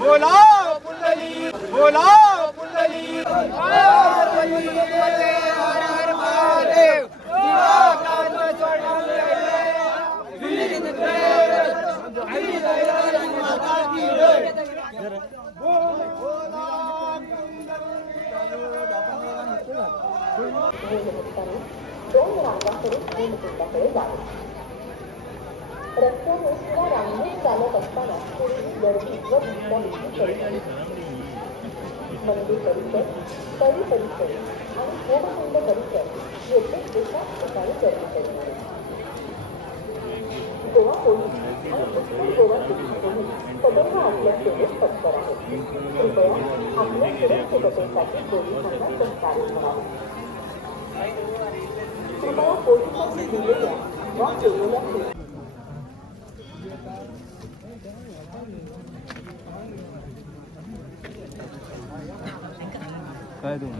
बोला पुंडलिक बोला पुंडलिक हर हर महादेव दोन रांगांकडून भूमिकेकडे जावे. रस्त्याने किंवा रांगेत चालत असताना पूर्वी गर्दी व दिसण्याविषयी परिचय, मंदिर परिसर, तळी परिसर आणि होमकुंड परिसर येथे एकाच ठिकाणी गर्दी करू. गोवा पोलीस आणि उत्तर गोवा पोलीस सदैव आपल्या सेवेत तत्पर आहेत. कृपया आपल्या सुरक्षिततेसाठी पोलिसांना सहकार्य करावे. कृपया पोलिसांनी दिलेल्या वा केलेल्या काय देऊ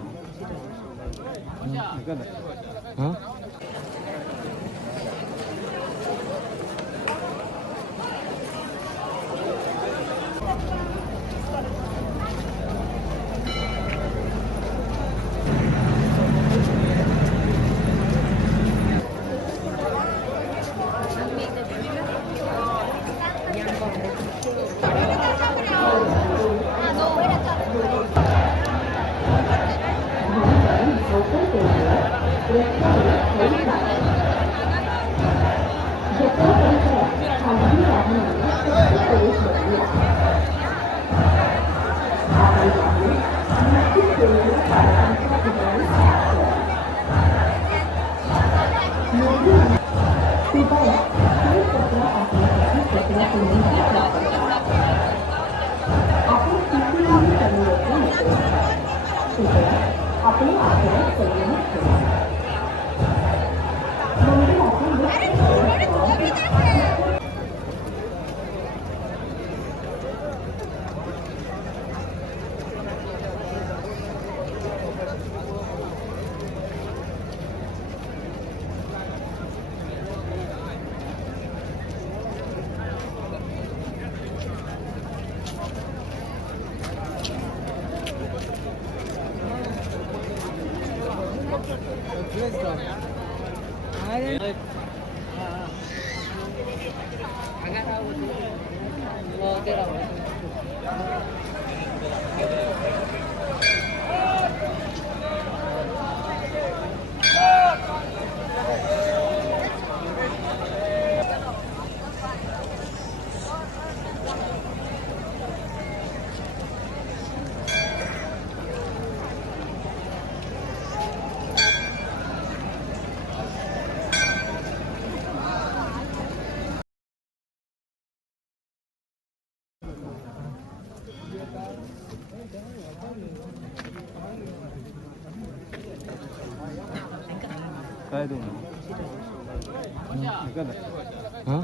हां आपले आचरण संयमित ठेवा. काय देऊ हां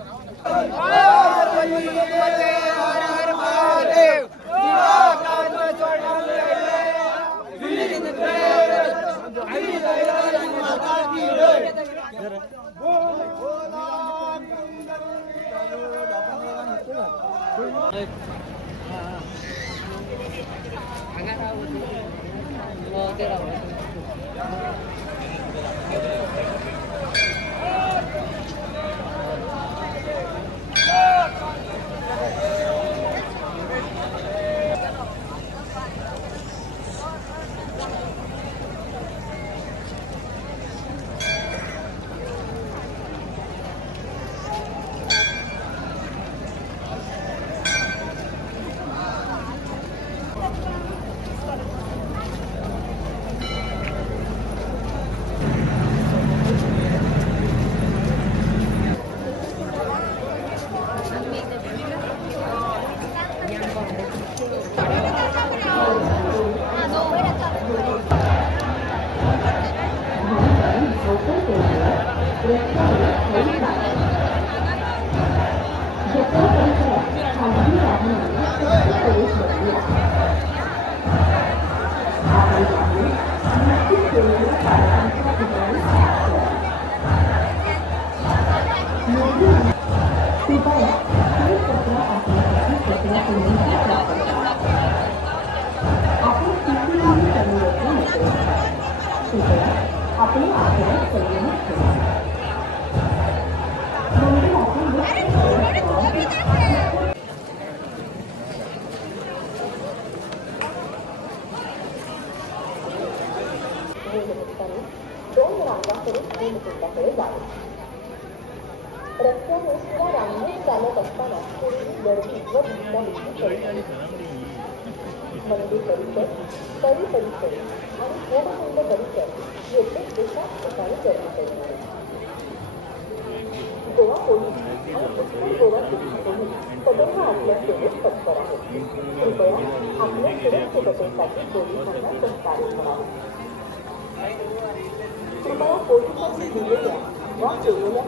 कृपया नागरिकांनी 2 रांगा करून भूमिकेंद्राकडे जावे. रस्त्याने किंवा रांगेत चालत असताना कुणीही गर्दी व धक्काबुक्की करू नये. मंदिर परिसर, तळी परिसर आणि होमकुंड परिसर येथे एकाच ठिकाणी गर्दी करू नये. गोवा पोलीस आणि उत्तर गोवा सिटी पोलीस सदैव आपल्या सेवेत तत्पर आहेत. कृपया आपल्या सुरक्षिततेसाठी पोलिसांना सहकार्य करावे. कृपया पोलिसांनी दिलेल्या वा केलेल्या